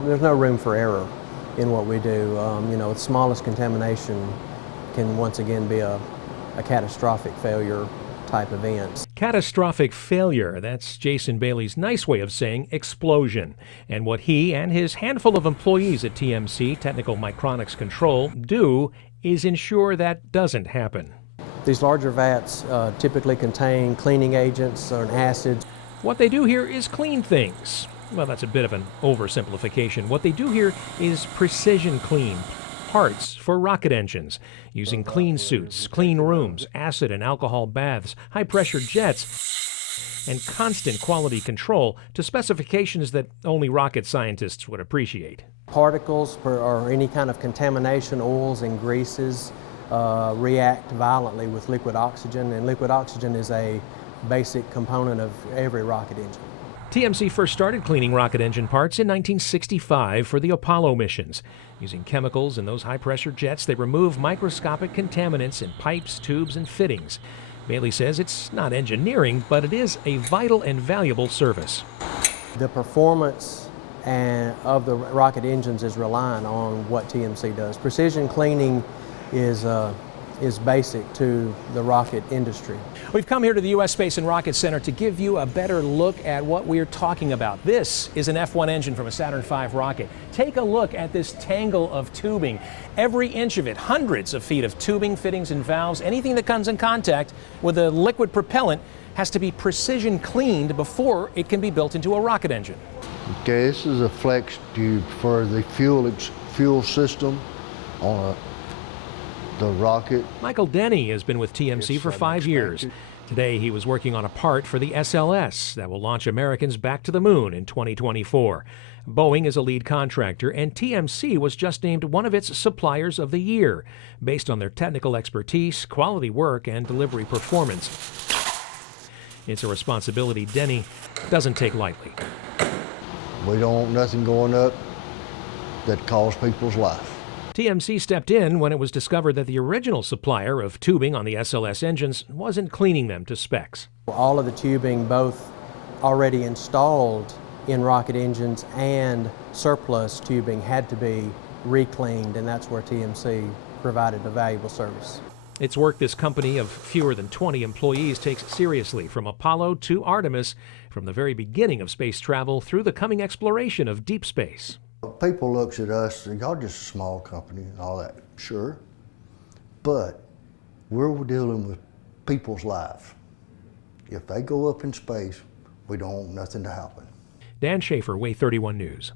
There's no room for error in what we do. The smallest contamination can once again be a catastrophic failure type event. Catastrophic failure, that's Jason Bailey's nice way of saying explosion. And what he and his handful of employees at TMC, Technical Micronics Control, do is ensure that doesn't happen. These larger vats typically contain cleaning agents or acids. What they do here is clean things. Well, that's a bit of an oversimplification. What they do here is precision clean parts for rocket engines, using clean suits, clean rooms, acid and alcohol baths, high-pressure jets, and constant quality control to specifications that only rocket scientists would appreciate. Particles or any kind of contamination, oils and greases, react violently with liquid oxygen, and liquid oxygen is a basic component of every rocket engine. TMC first started cleaning rocket engine parts in 1965 for the Apollo missions. Using chemicals in those high-pressure jets, they remove microscopic contaminants in pipes, tubes, and fittings. Bailey says it's not engineering, but it is a vital and valuable service. The performance of the rocket engines is reliant on what TMC does. Precision cleaning is basic to the rocket industry. We've come here to the U.S. Space and Rocket Center to give you a better look at what we're talking about. This is an F-1 engine from a Saturn V rocket. Take a look at this tangle of tubing. Every inch of it, hundreds of feet of tubing, fittings, and valves. Anything that comes in contact with a liquid propellant has to be precision cleaned before it can be built into a rocket engine. Okay, this is a flex tube for the fuel system on the rocket. Michael Denny has been with TMC for 5 years. Today he was working on a part for the SLS that will launch Americans back to the moon in 2024. Boeing is a lead contractor, and TMC was just named one of its suppliers of the year, based on their technical expertise, quality work, and delivery performance. It's a responsibility Denny doesn't take lightly. We don't want nothing going up that costs people's life. TMC stepped in when it was discovered that the original supplier of tubing on the SLS engines wasn't cleaning them to specs. All of the tubing, both already installed in rocket engines and surplus tubing, had to be re-cleaned, and that's where TMC provided a valuable service. It's work this company of fewer than 20 employees takes seriously, from Apollo to Artemis, from the very beginning of space travel through the coming exploration of deep space. People looks at us, y'all just a small company and all that, sure, but we're dealing with people's lives. If they go up in space, we don't want nothing to happen. Dan Schaefer, Way 31 News.